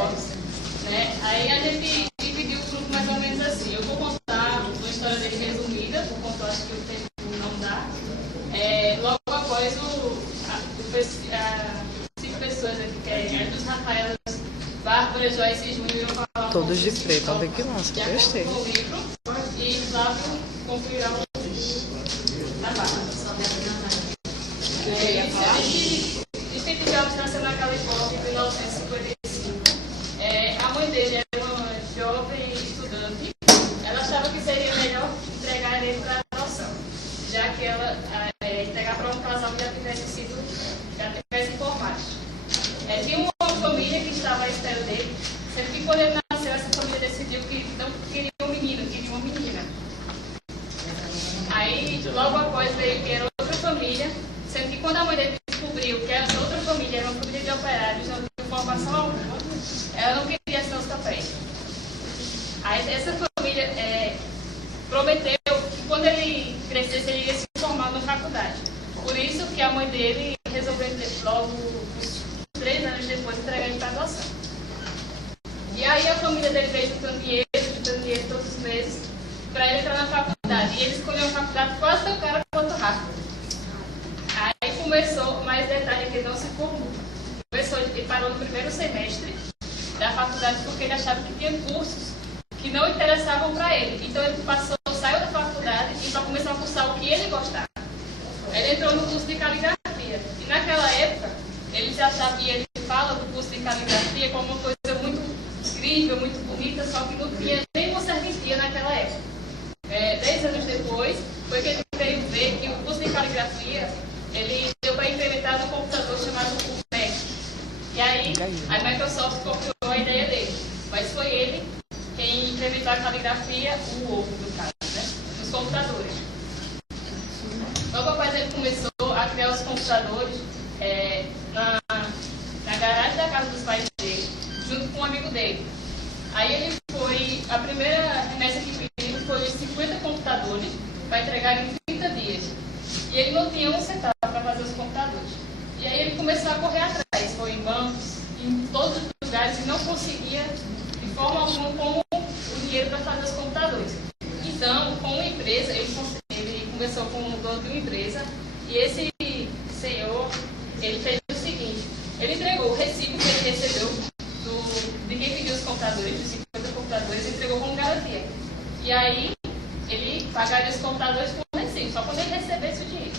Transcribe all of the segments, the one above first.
jovens, né? Aí a gente dividiu o grupo mais ou menos assim. Eu vou contar uma história dele resumida, por conta, acho que o tempo não dá. Logo após cinco pessoas aqui, que é dos Rafaelas, Bárbara, Joyce e Júnior, irão falar todos de preto, olha que massa, gostei. O livro, e Flávio concluirá o trabalho. Steve Jobs nasceu na Califórnia em 1955. A mãe dele era uma jovem estudante. Ela achava que seria melhor entregar ele para adoção, já que ela entregar para um casal que já tivesse formado. Tinha uma família que estava à espera dele, sendo que quando ele nasceu, essa família decidiu que não queria um menino, queria uma menina. Aí, logo após, veio que era outra família, sendo que quando a mãe dele descobriu que essa outra família era uma família de operários, não tinha formação alguma, ela não queria assinar os papéis. Aí, essa família prometeu que quando ele crescesse, ele ia se formar na faculdade. Por isso que a mãe dele resolveu, logo, 3 anos depois, entregar ele para adoção. E aí a família dele veio juntando dinheiro todos os meses para ele entrar na faculdade. E ele escolheu uma faculdade quase tão cara quanto rápido. Aí começou, mais detalhe que ele não se formou. Ele parou no primeiro semestre da faculdade porque ele achava que tinha cursos que não interessavam para ele. Então ele saiu da faculdade e para começar a cursar o que ele gostava. Ele entrou no curso de caligrafia. E naquela época, ele já sabia, ele fala do curso de caligrafia como uma coisa muito incrível, muito bonita, só que não tinha nem uma serventia naquela época. 10 anos depois, foi que ele veio ver que o curso de caligrafia, ele deu para implementar no computador chamado Mac. E aí, a Microsoft copiou a ideia dele. Mas foi ele quem implementou a caligrafia, o Word, no caso, né, nos computadores. Logo após ele começou a criar os computadores na garagem da casa dos pais dele, junto com um amigo dele. Aí ele foi, a primeira remessa que pediu foi 50 computadores para entregar em 30 dias. E ele não tinha um centavo para fazer os computadores. E aí ele começou a correr atrás, foi em bancos, em todos os lugares, e não conseguia, de forma alguma, como o dinheiro para fazer os computadores. Então, com uma empresa, ele começou com o dono de uma empresa, e esse senhor, ele fez o seguinte: ele entregou o recibo que ele recebeu de quem pediu os computadores, dos 50 computadores, ele entregou como garantia. E aí, ele pagaria os computadores com o recibo, só quando ele recebesse o dinheiro.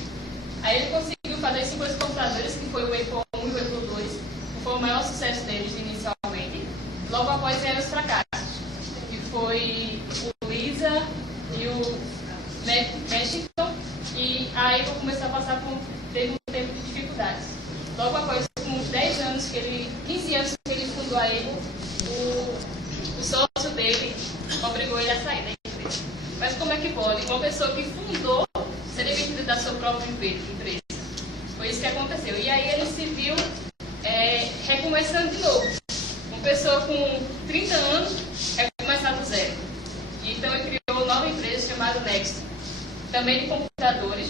Aí ele conseguiu fazer 50 computadores, que foi o Apple 1 e o Apple 2, que foi o maior sucesso deles inicialmente. Logo após vieram os fracassos, que foi o Lisa e o Washington, e aí eu comecei a passar por um tempo de dificuldades. Logo após, com 10 anos, 15 anos que ele fundou a Apple, o sócio dele obrigou ele a sair da empresa. Mas como é que pode? Uma pessoa que fundou ser demitida da sua própria empresa. Foi isso que aconteceu. E aí ele se viu recomeçando de novo. Uma pessoa com 30 anos recomeçar do zero. Então ele criou uma nova empresa chamada Next, também de computadores,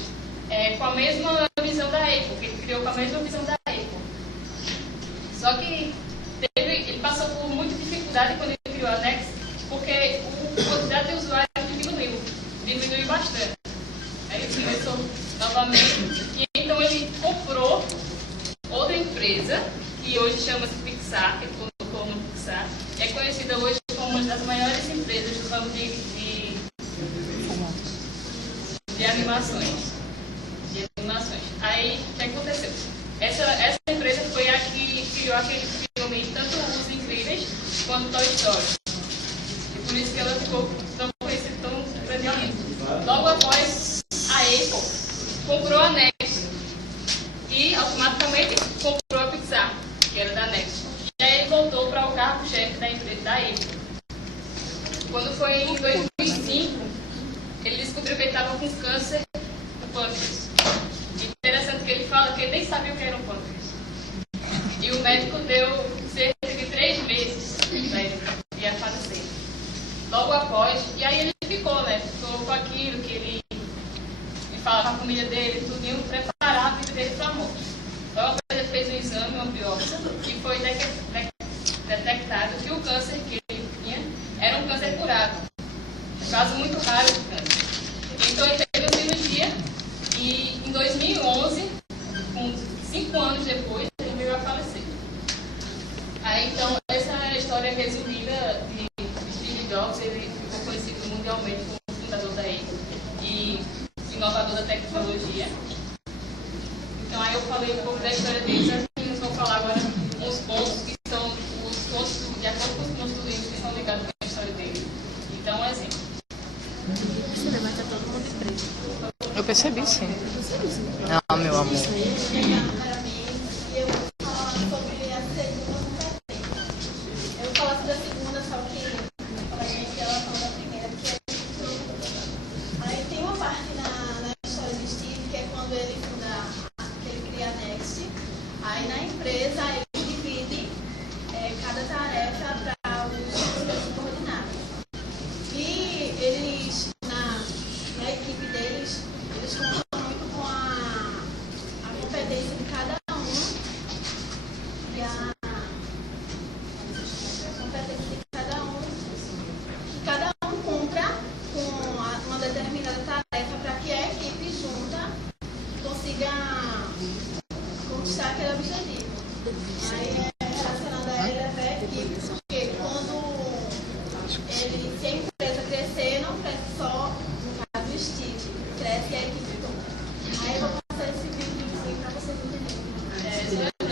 com a mesma visão da Apple, que ele criou com a mesma visão da Apple. Só que ele passou por muita dificuldade quando ele criou a Next, porque a quantidade de usuários diminuiu bastante. Aí ele começou novamente, e então ele comprou outra empresa, que hoje chama-se Pixar, que ele colocou no Pixar, e é conhecida hoje como uma das maiores empresas do ramo de animações. Aí, o que aconteceu? Essa empresa foi a que criou aquele filme, tanto Os Incríveis quanto Toy Story. E por isso que ela ficou tão conhecida, tão grande. Logo após, a Apple comprou a Next e automaticamente comprou a Pixar, que era da Next. E aí ele voltou para o carro-chefe da empresa da Apple. Quando foi em 2005, ele descobriu que ele estava com câncer no pâncreas. Interessante que ele fala que ele nem sabia o que era um pâncreas. E o médico deu cerca de 3 meses para ele ia falecer. Logo após, e aí ele ficou, né? Ficou com aquilo que ele falava com a família dele, tudinho, preparar a vida dele para a morte. Logo após ele fez um exame, uma biópsia, e foi detectado muito raro de câncer. Então ele teve a cirurgia e em 2011, com 5 anos depois, ele veio a falecer. Aí então essa é a história resumida de Steve Jobs. Ele ficou conhecido mundialmente como fundador da Apple e inovador da tecnologia. Então aí eu falei um pouco da história deles. As meninas vão falar agora uns pontos que são os pontos, de acordo com os pontos do livro, que são ligados com a história deles. Então é assim. Eu percebi, sim. Ah, meu amor.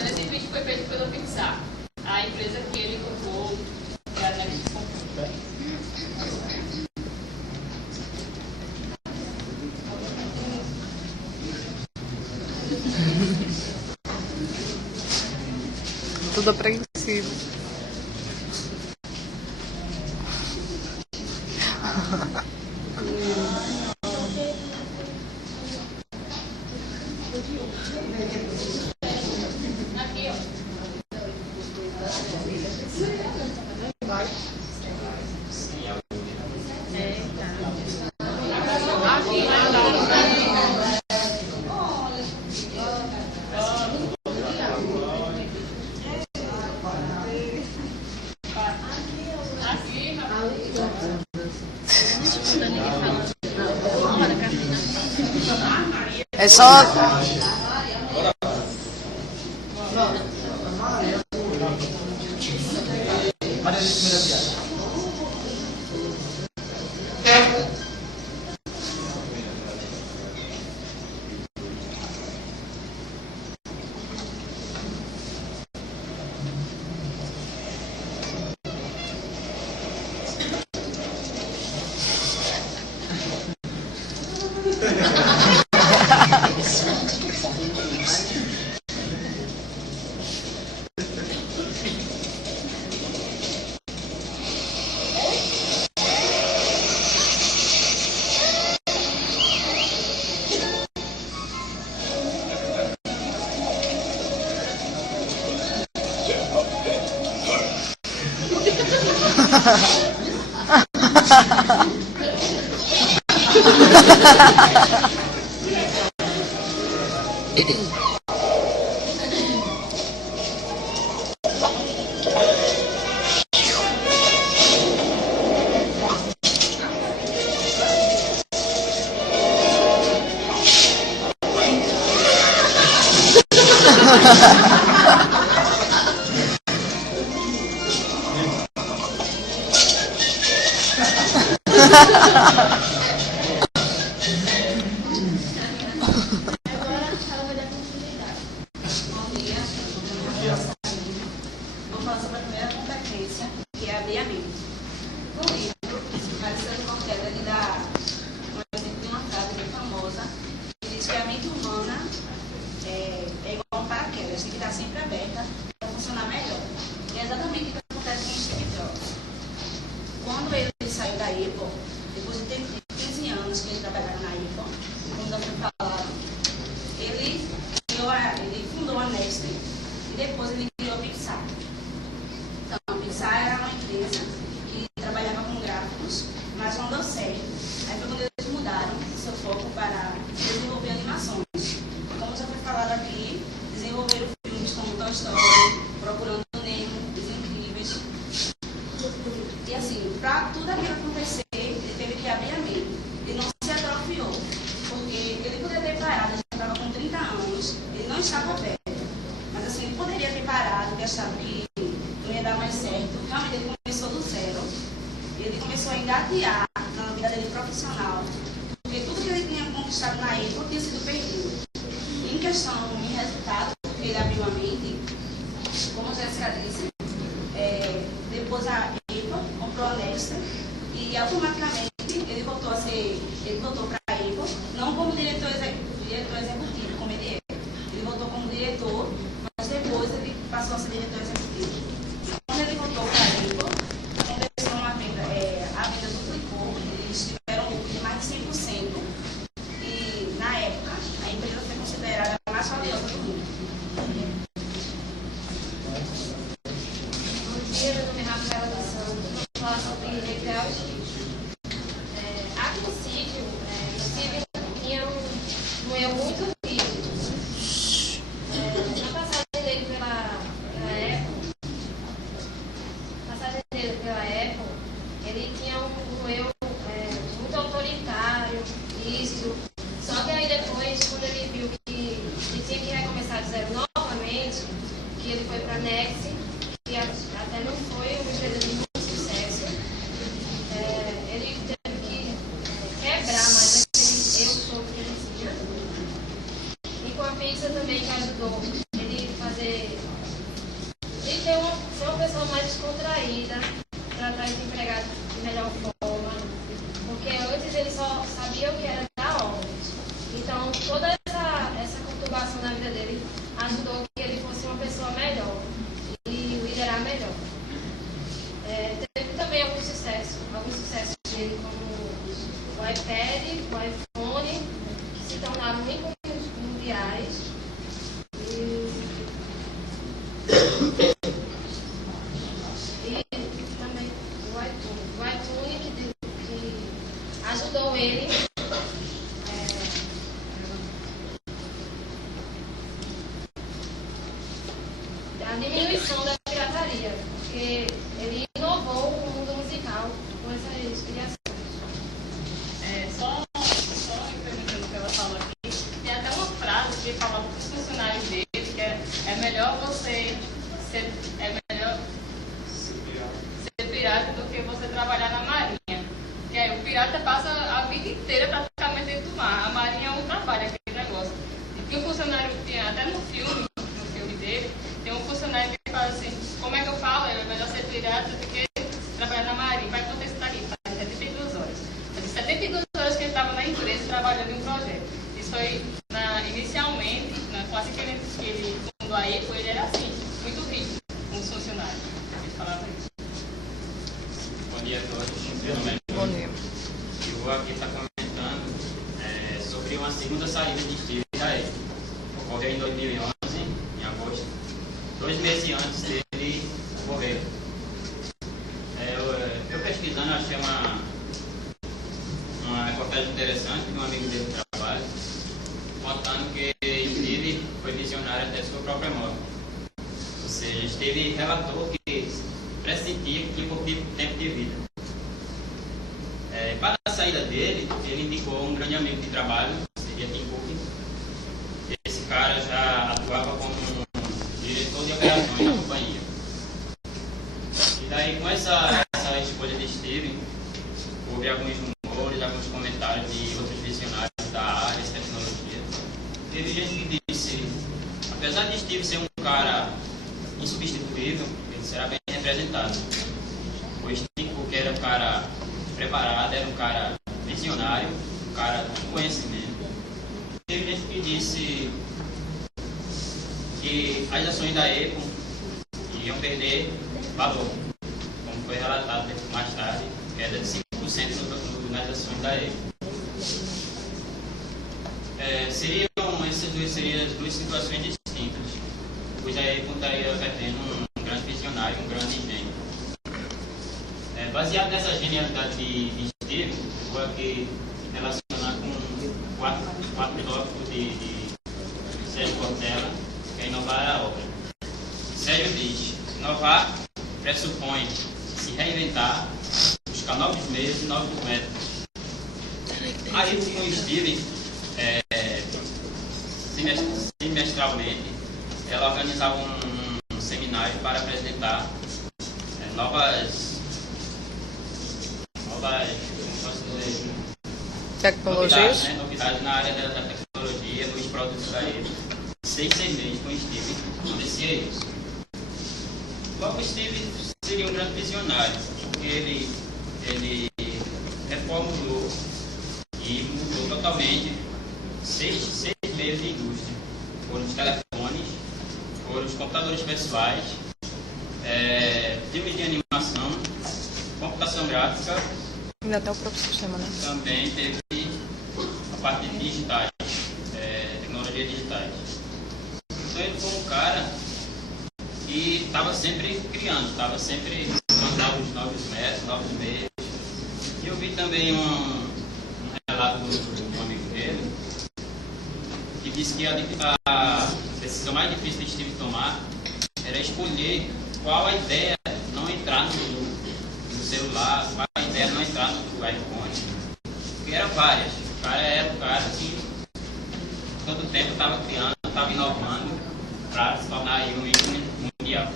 Esse vídeo foi feito pela Pixar, a empresa que ele comprou, que é a Next Computer. Tudo apreensivo. Aqui, ó. É só... Vou falar sobre a primeira competência, que é abrir a mente. No livro, Alexandre Cortella, ele dá um exemplo de uma frase bem famosa, que diz que a mente humana é igual a um paraquedas, tem que estar sempre aberta para funcionar melhor. E é exatamente o que acontece com o Steve Jobs. Quando ele saiu da Apple, depois de ter 15 anos que ele trabalhava na Apple, como já foi falado, ele fundou a Next e depois ele criou a Pixar. Então, a Pixar era uma empresa que trabalhava com gráficos, mas não deu certo. Aí foi quando eles mudaram seu foco para desenvolver animações. Como já foi falado aqui, desenvolveram filmes como Toy Story, Procurando Nemo, Os Incríveis. E assim, para tudo aquilo acontecer, ele teve que abrir a mente. adiar na vida dele profissional, porque tudo que ele tinha conquistado na EPO tinha sido perdido. Em questão, em resultado, ele abriu a mente, como a Jéssica disse, depois a EPO comprou a Nextra e automaticamente ele voltou para a EPO, não como diretor executivo, como ele é. Ele voltou como diretor, mas depois ele passou a ser diretor executivo. Quando ele voltou para a EPO, aconteceu uma venda, a venda duplicou, eles tiveram um lucro de mais de 100%, e na época a empresa foi considerada a mais valiosa do mundo. Bom dia, meu nome é Rafaela da Santos, vou falar sobre recriar o Steve. A princípio, o Steve tinha um eu muito rígido. Na passagem dele pela Apple, ele tinha um eu muito autoritário, rígido. Só que aí depois, quando ele viu que tinha que recomeçar de zero novamente, que ele foi para a Nex, que até não foi uma empresa de muito sucesso, ele teve que quebrar mais aquele eu sou que ele tinha. E com a pizza também que ajudou ele fazer. Ele ser uma pessoa mais descontraída, tratar esse empregado de melhor forma, porque antes ele só sabia o que era dar ordem. Então, toda essa conturbação na vida dele ajudou que ele fosse uma pessoa melhor e liderar melhor. Teve também alguns sucessos dele, como o iPad, o iPhone, que se tornaram ícones mundiais. E também o iTunes que ajudou ele a diminuição da pirataria, porque ele inovou o mundo musical com essas criações. Só implementando o que ela falou aqui, tem até uma frase que ele fala para os funcionários dele, que é melhor você ser pirata do que você trabalhar na marinha. Que aí o pirata passa a vida inteira praticamente dentro do mar. A marinha é um trabalho, aquele negócio. E que o funcionário tinha, até no filme dele, tem um funcionário que fala assim, como é que eu falo? É melhor ser pirata do que trabalhar na marinha. Vai acontecer isso aqui, faz 72 horas. Faz 72 horas que ele estava na empresa trabalhando em um projeto. Isso foi inicialmente, na classe que ele fundou a EPO, ele era assim, muito rígido com os funcionários. Ele falava isso. Bom dia a todos. Meu nome é Bom dia. Eu vou aqui estar comentando sobre uma segunda saída de Steve da EPO. Ocorreu em 2011, em agosto. 2 meses antes dele morrer. Eu pesquisando, achei uma reportagem interessante de um amigo dele do trabalho, contando que Steve foi visionário até sua própria morte. Ou seja, Steve relatou que pressentia que tinha pouco tempo de vida. Para a saída dele, ele indicou um grande amigo de trabalho, seria Tim Cook. Esse cara já atuava como diretor de operações na companhia. E daí, com essa escolha de Steve, houve alguns rumores, alguns comentários de outros visionários da área de tecnologia. Teve gente que disse, apesar de Steve ser um cara insubstituível, ele será bem representado. Pois Tim Cook era um cara preparado, era um cara visionário, um cara com conhecimento. Teve gente que disse que as ações da EPO iriam perder valor, como foi relatado mais tarde, queda de 5% nas ações da EPO. Essas seriam as duas situações distintas, pois a EPO estaria perdendo um grande visionário, um grande engenho. Baseado nessa genialidade de Steve, vou aqui relacionar com quatro tópicos de Sérgio Cortella, que é inovar a obra. Sérgio diz, inovar pressupõe se reinventar, buscar novos meios e novos métodos. Aí com o Steve, semestralmente, ela organizava um seminário para apresentar novas Tecnologias? Novidade na área da tecnologia, dos produtos da ele. 6 meses com o Steve, acontecia isso. Logo, o Steve seria um grande visionário, porque ele reformulou e mudou totalmente 6 meses de indústria. Foram os telefones, foram os computadores pessoais, filmes de animação, computação gráfica. Ainda tem o próprio sistema, né? Também teve a parte de digitais, tecnologias digitais. Então ele foi um cara que estava sempre criando, estava sempre com novos métodos, novos meios. E eu vi também um relato do amigo dele, que disse que a decisão mais difícil de Steve tomar era escolher qual a ideia não entrar no celular, qual a ideia não entrar no iPhone, porque eram várias. O cara era um cara que todo tempo estava criando, estava inovando para se tornar aí um ícone mundial.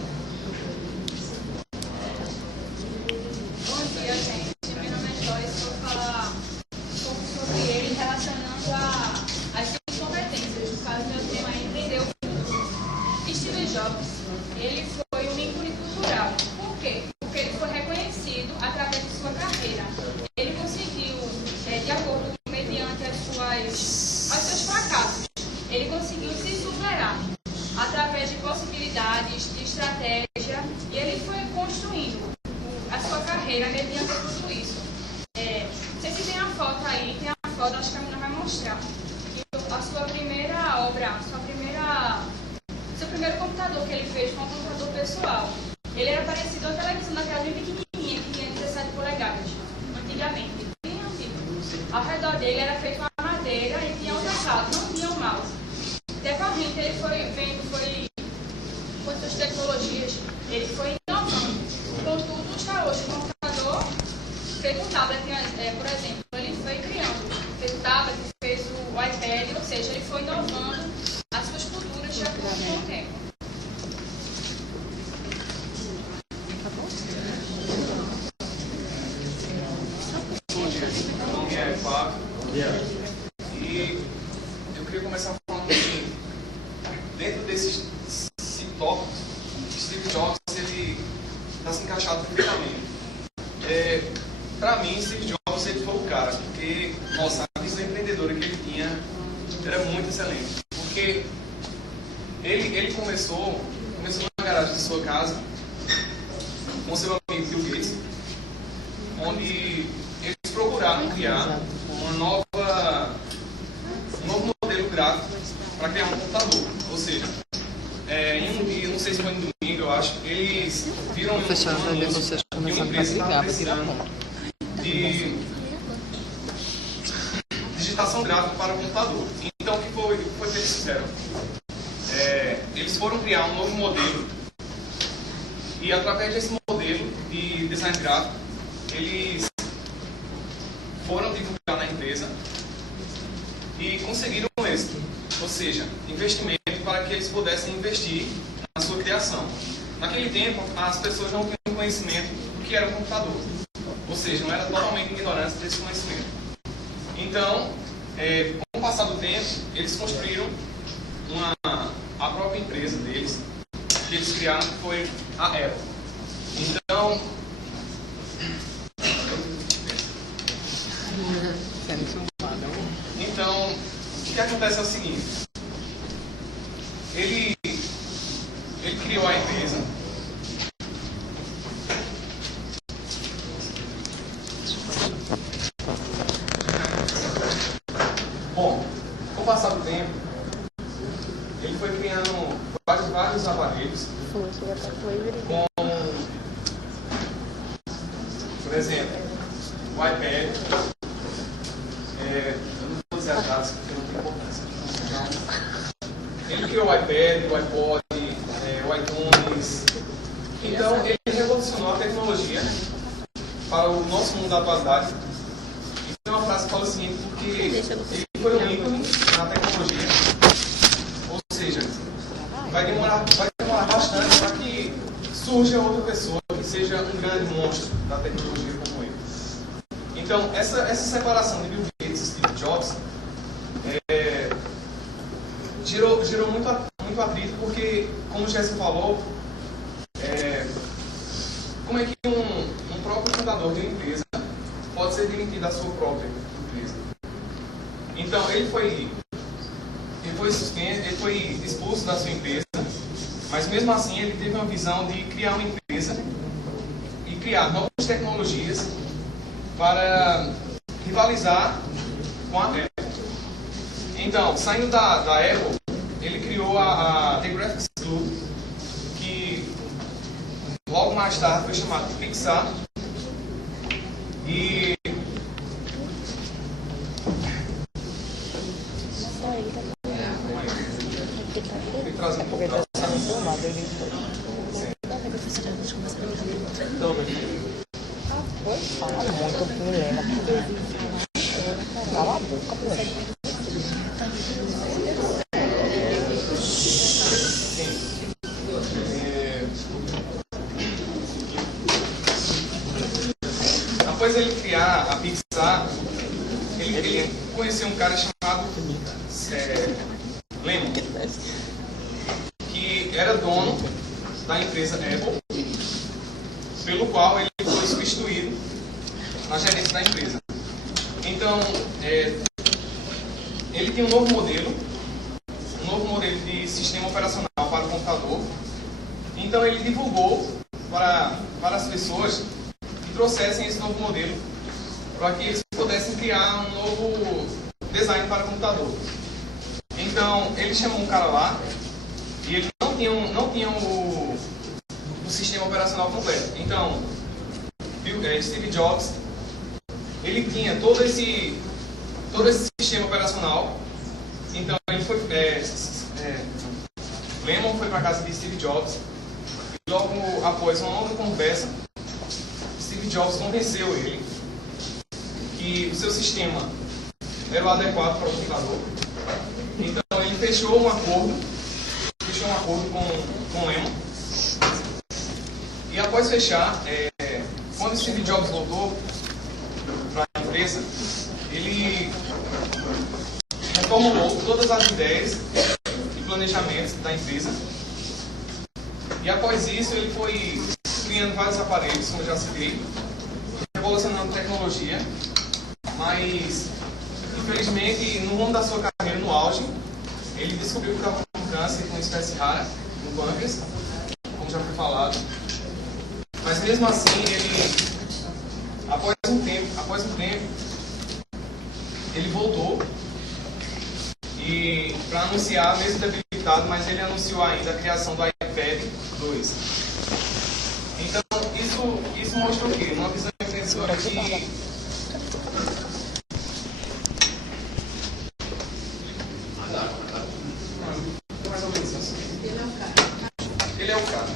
Bom dia, gente. Meu nome é Joyce. Vou falar um pouco sobre ele relacionando às suas competências. No caso, meu tema é entender o futuro. Steve Jobs, ele foi um ícone cultural. Por quê? Porque ele foi reconhecido através de sua carreira. Ele conseguiu, de acordo mediante os seus fracassos, ele conseguiu se superar através de possibilidades, de estratégia, e ele foi construindo a sua carreira mediante tudo isso. Sei que tem a foto aí, acho que a menina vai mostrar. A sua primeira obra, seu primeiro computador que ele fez foi um computador pessoal. Ele era parecido a uma televisão daquela bem pequenininha, que tinha 17 polegadas, antigamente, bem antigo. Ao redor dele era feito uma madeira e tinha outra sala, não tinha um mouse. Decorrente, ele foi vendo, com suas tecnologias, ele foi inovando. Contudo, está hoje o computador, fez um tablet, por exemplo, ele foi criando, fez o tablet, fez o iPad, ou seja, ele foi inovando as suas culturas de acordo com o tempo. Bom dia, meu nome é Fábio e eu queria começar falando assim, dentro desses tópicos, Steve Jobs ele está se encaixado perfeitamente. Para mim, Steve Jobs ele foi o cara, porque nossa, a visão empreendedora que ele tinha era muito excelente, porque ele começou na garagem de sua casa com seu amigo Bill Gates, onde eles procuraram criar um novo modelo gráfico para criar um computador. Ou seja, em um dia, não sei se foi no domingo, eu acho, eles viram um anúncio de uma empresa que estava precisando de digitação gráfica para o computador. Então, o que foi que eles fizeram? Eles foram criar um novo modelo e, através desse modelo de design gráfico, eles foram divulgar na empresa e conseguiram êxito, ou seja, investimento para que eles pudessem investir na sua criação. Naquele tempo, as pessoas não tinham conhecimento do que era um computador, ou seja, não era totalmente ignorância desse conhecimento. Então, com o passar do tempo, eles construíram a própria empresa deles, que eles criaram, que foi a Apple. Então, o que acontece é o seguinte: ele criou a empresa, bom, com o passar do tempo, ele foi criando vários aparelhos, com, por exemplo, o iPad. Eu não vou dizer as datas porque não tem importância. Ele criou o iPad, o iPod, o iTunes. Então, ele revolucionou a tecnologia para o nosso mundo da atualidade. E tem uma frase que fala o seguinte, porque ele foi um ícone na tecnologia. Ou seja, vai demorar bastante para que surja outra pessoa que seja um grande monstro da tecnologia como ele. Então, essa separação de Bill Gates gerou muito atrito, porque, como o Jéssica falou, como é que um próprio fundador de uma empresa pode ser demitido da sua própria empresa? Então, ele foi suspenso, ele foi expulso da sua empresa, mas mesmo assim ele teve uma visão de criar uma empresa e criar novas tecnologias para rivalizar com a Apple. Então, saindo da Apple, ele criou a The Graphics Club, que logo mais tarde foi chamado de Pixar. E Fala muito, Helena. Cala a boca, pô. após ele criar a Pixar, ele conheceu um cara chamado Lemon, que era dono da empresa Apple, pelo qual ele foi substituído na gerência da empresa. Então, ele tinha um novo modelo de sistema operacional para o computador. Então, ele divulgou para as pessoas que trouxessem esse novo modelo para que eles pudessem criar um novo design para o computador. Então, ele chamou um cara lá e ele não tinha o sistema operacional completo. Então, Steve Jobs, ele tinha todo esse sistema operacional. Então, ele foi, Lemon foi para a casa de Steve Jobs e logo após uma longa conversa, Steve Jobs convenceu ele que o seu sistema era o adequado para o computador. Então, ele fechou um acordo com Lemon. E após fechar, quando Steve Jobs voltou para a empresa, ele reformulou todas as ideias e planejamentos da empresa. E após isso, ele foi criando vários aparelhos, como eu já citei, revolucionando tecnologia. Mas, infelizmente, no rumo da sua carreira, no auge, ele descobriu que estava com câncer, com uma espécie rara, no pâncreas, como já foi falado. Mas mesmo assim, ele, após um tempo, ele voltou e para anunciar, mesmo debilitado, mas ele anunciou ainda a criação do iPad 2. Então, isso mostra o quê? Uma visão empreendedora que mais ou menos isso. Ele é o cara.